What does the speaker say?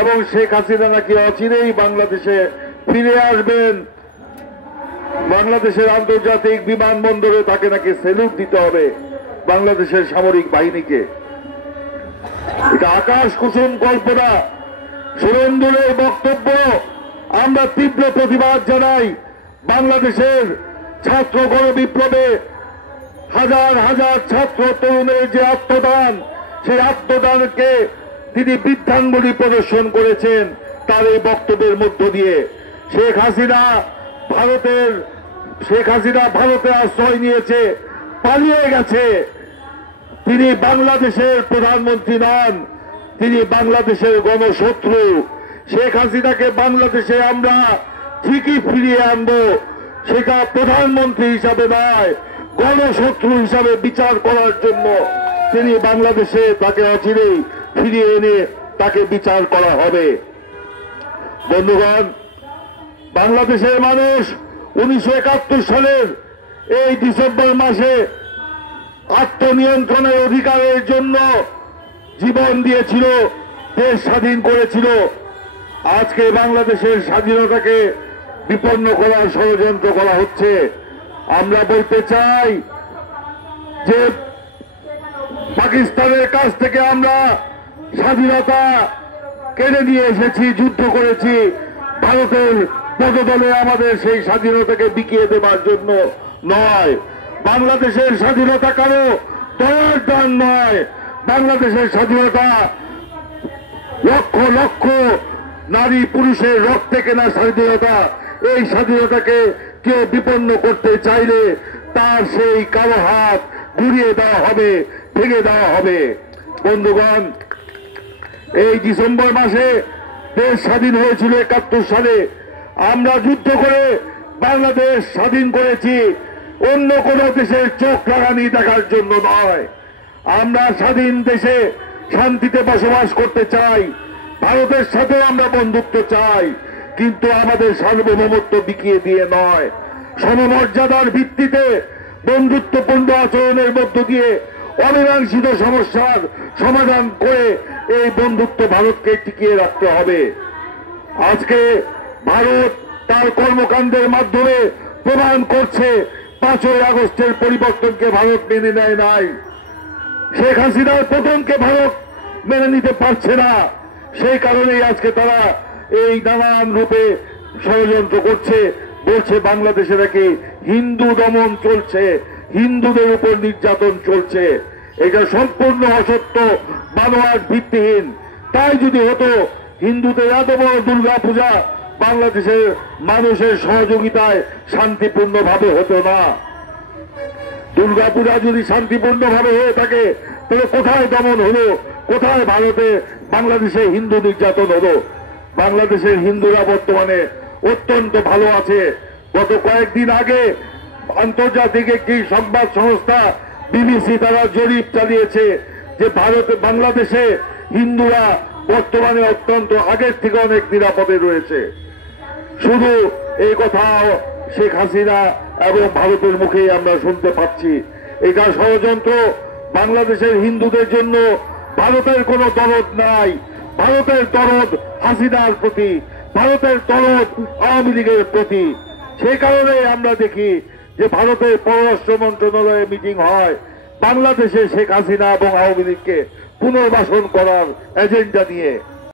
এবং শেখ হাসিনা নাকি অচিরেই বাংলাদেশে ফিরে আসবেন। বাংলাদেশের আন্তর্জাতিক বিমানবন্দরে তাকে নাকি স্যালুট দিতে হবে বাংলাদেশের সামরিক বাহিনীকে। এটা আকাশ কুসুম কল্পনা। সুরেন্দ্রের বক্তব্য আমরা তীব্র প্রতিবাদ জানাই। বাংলাদেশের ছাত্র গণ বিপ্লবে হাজার হাজার ছাত্র তরুণের যে আত্মদান, সেই আত্মদানকে তিনি বৃদ্ধাঙ্গুলি প্রদর্শন করেছেন তার এই বক্তব্যের মধ্য দিয়ে। শেখ হাসিনা ভারতে আশ্রয় নিয়েছে, পালিয়ে গেছে। তিনি বাংলাদেশের প্রধানমন্ত্রী নন, তিনি বাংলাদেশের গণশত্রু। শেখ হাসিনাকে বাংলাদেশে আমরা ঠিকই ফিরিয়ে আনবো, সেটা প্রধানমন্ত্রী হিসাবে নয়, গণশত্রু হিসাবে বিচার করার জন্য তিনি বাংলাদেশে তাকে অচিরেই ফিরিয়ে এনে তাকে বিচার করা হবে। বন্ধুগণ, বাংলাদেশের মানুষ 1971 সালের এই ডিসেম্বর মাসে আত্মনিয়ন্ত্রণের অধিকারের জন্য জীবন দিয়েছিল, দেশ স্বাধীন করেছিল। আজকে বাংলাদেশের স্বাধীনতাকে বিপন্ন করার ষড়যন্ত্র করা হচ্ছে। আমরা বলতে চাই যে পাকিস্তানের কাছ থেকে আমরা স্বাধীনতা কেড়ে নিয়ে এসেছি, যুদ্ধ করেছি। ভারতের পদতলে আমাদের সেই স্বাধীনতাকে বিকিয়ে দেবার জন্য নয়। বাংলাদেশের স্বাধীনতা কারো দয়ার দান নয়। বাংলাদেশের স্বাধীনতা লক্ষ লক্ষ নারী পুরুষের রক্তে কেনা স্বাধীনতা। এই স্বাধীনতাকে কেউ বিপন্ন করতে চাইলে তার সেই কালো হাত ঘুরিয়ে দেওয়া হবে, ভেঙে দেওয়া হবে। বন্ধুগণ, এই ডিসেম্বর মাসে দেশ স্বাধীন হয়েছিল 71 সালে। আমরা যুদ্ধ করে বাংলাদেশ স্বাধীন করেছি, অন্য কোন দেশের চোখ রাঙানি দেখার জন্য নয়। আমরা স্বাধীন দেশে শান্তিতে বসবাস করতে চাই, ভারতের সাথে আমরা বন্ধুত্ব চাই, কিন্তু আমাদের সার্বভৌমত্ব বিকিয়ে দিয়ে নয়। সমমর্যাদার ভিত্তিতে বন্ধুত্বপূর্ণ আচরণের মধ্য দিয়ে অমীমাংসিত সমস্যার সমাধান করে এই বন্ধুত্ব ভারতকে টিকিয়ে রাখতে হবে। আজকে ভারত তার কর্মকাণ্ডের মাধ্যমে প্রমাণ করছে 5ই আগস্টের পরিবর্তনকে ভারত মেনে নেয় নাই। শেখ হাসিনার পতনকে ভারত মেনে নিতে পারছে না। সেই কারণেই আজকে তারা এই নানান রূপে ষড়যন্ত্র করছে, বলছে বাংলাদেশে নাকি হিন্দু দমন চলছে, হিন্দুদের উপর নির্যাতন চলছে। এটা সম্পূর্ণ অসত্য, বানোয়াট, ভিত্তিহীন। তাই যদি হতো, হিন্দুদের এত বড় দুর্গা পূজা বাংলাদেশের মানুষের সহযোগিতায় শান্তিপূর্ণভাবে হতো না। দুর্গা পূজা যদি শান্তিপূর্ণভাবে হয়ে থাকে, তাহলে কোথায় দমন হলো, কোথায় ভারতে বাংলাদেশে হিন্দু নির্যাতন হলো? বাংলাদেশের হিন্দুরা বর্তমানে অত্যন্ত ভালো আছে। গত কয়েকদিন আগে আন্তর্জাতিক একটি সংবাদ সংস্থা বিবিসি তারা জরিপ চালিয়েছে যে বাংলাদেশে হিন্দুরা বর্তমানে অত্যন্ত আগের থেকে অনেক নিরাপদে রয়েছে। শুধু এই কথা শেখ হাসিনা এবং ভারতের মুখেই আমরা শুনতে পাচ্ছি। এটা ষড়যন্ত্র। বাংলাদেশের হিন্দুদের জন্য ভারতের কোনো দরদ নাই। ভারতের দরদ হাসিনার প্রতি, ভারতের দরদ আওয়ামী লীগের প্রতি। সেই কারণে আমরা দেখি যে ভারতের পররাষ্ট্র মন্ত্রণালয়ে মিটিং হয় বাংলাদেশে শেখ হাসিনা এবং আওয়ামী লীগকে পুনর্বাসন করার এজেন্ডা নিয়ে।